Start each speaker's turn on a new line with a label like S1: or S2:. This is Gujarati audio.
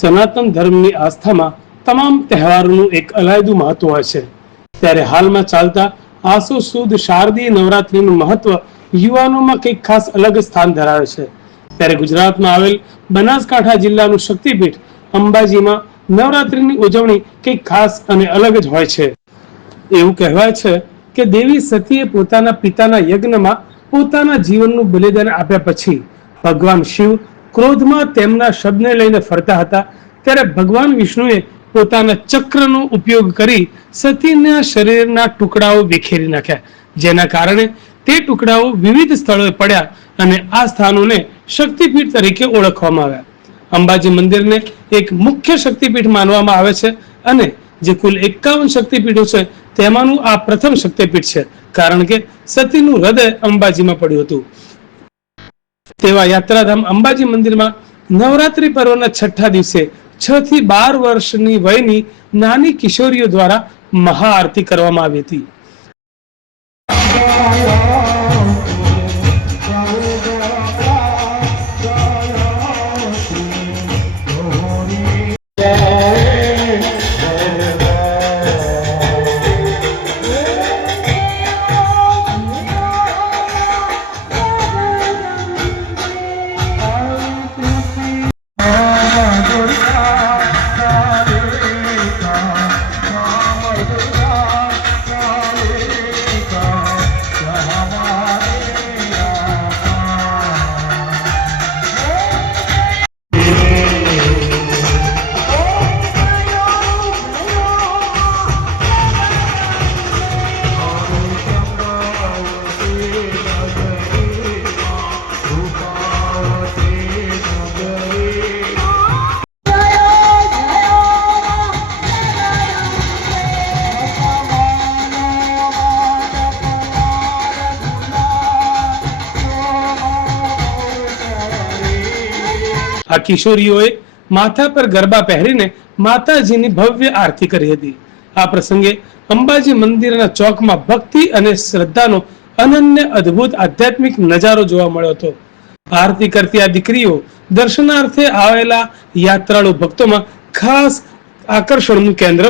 S1: સનાતન ધર્મની આસ્થામાં તમામ તહેવારોનું એક અલાયદું મહત્વ છે. ત્યારે હાલમાં ચાલતા આસો સુદ શારદીય નવરાત્રીનું મહત્વ યુવાનોમાં કંઈક ખાસ અલગ સ્થાન ધરાવે છે. ત્યારે ગુજરાતમાં આવેલ બનાસકાંઠા જિલ્લાનું શક્તિપીઠ અંબાજીમાં નવરાત્રીની ઉજવણી કંઈક ખાસ અને અલગ જ હોય છે. એવું કહેવાય છે કે દેવી સતીએ પોતાના પિતાના યજ્ઞમાં પોતાના જીવનનું બલિદાન આપ્યા પછી ભગવાન શિવ ક્રોધમાં તેમના શબ્દને લઈને ફરતા હતા. ત્યારે ભગવાન વિષ્ણુએ પોતાના ચક્રનો ઉપયોગ કરી સતીના શરીરના ટુકડાઓ વિખેરી નાખ્યા. જેના કારણે તે ટુકડાઓ વિવિધ સ્થળોએ પડ્યા અને આ સ્થાનોને શક્તિપીઠ તરીકે ઓળખવામાં આવ્યા. અંબાજી મંદિરને એક મુખ્ય શક્તિપીઠ માનવામાં આવે છે અને જે કુલ એકાવન શક્તિપીઠો છે, તેમાંનું આ પ્રથમ શક્તિપીઠ છે, કારણ કે સતીનું હૃદય અંબાજીમાં પડ્યું હતું. તેવા યાત્રાધામ અંબાજી મંદિરમાં નવરાત્રી પર્વના છઠ્ઠા દિવસે છ થી બાર વર્ષની વયની નાની કિશોરીઓ દ્વારા મહાઆરતી કરવામાં આવી હતી. આ કિશોરીઓએ માથા પર ગરબા પહેરીને માતાજીની ભવ્ય આરતી કરી હતી. આ પ્રસંગે અંબાજી મંદિરના ચોકમાં ભક્તિ અને શ્રદ્ધાનો અનન્ય અદ્ભુત આધ્યાત્મિક નજારો જોવા મળ્યો હતો. આરતી કરતી આ દીકરીઓ દર્શનાર્થે આવેલા યાત્રાળુ ભક્તોમાં ખાસ આકર્ષણનું કેન્દ્ર